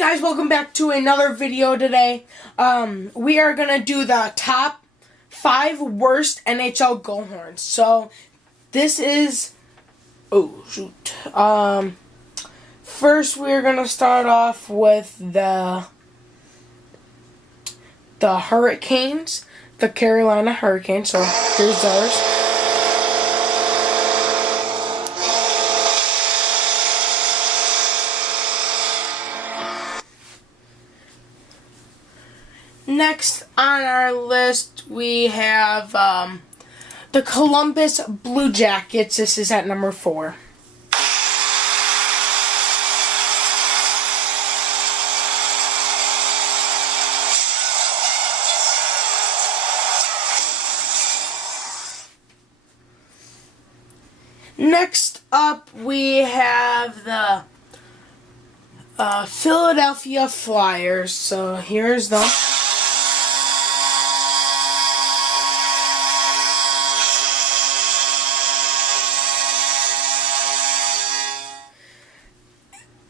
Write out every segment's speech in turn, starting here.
Guys, welcome back to another video today. We are going to do the top 5 worst NHL goal horns. So, this is... Oh, shoot. First, we're going to start off with the Hurricanes. The Carolina Hurricanes. So, here's ours. Next on our list, we have the Columbus Blue Jackets. This is at number 4. Next up, we have the Philadelphia Flyers. So here's them.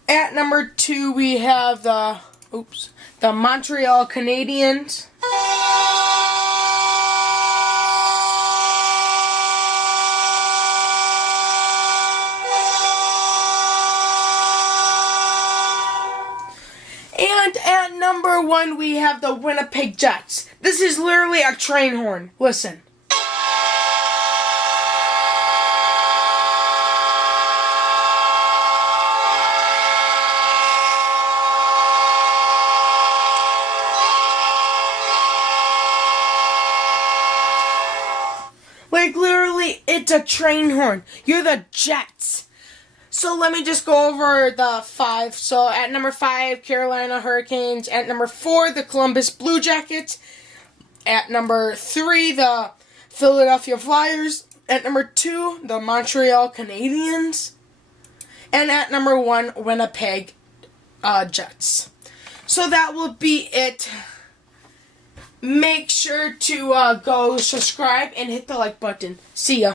At number 2, we have the Montreal Canadiens. And at number 1, we have the Winnipeg Jets. This is literally a train horn. Listen. Like, literally, it's a train horn. You're the Jets. So, let me just go over the 5. So, at number 5, Carolina Hurricanes. At number 4, the Columbus Blue Jackets. At number 3, the Philadelphia Flyers. At number 2, the Montreal Canadiens. And at number 1, Winnipeg Jets. So, that will be it. Make sure to go subscribe and hit the like button. See ya.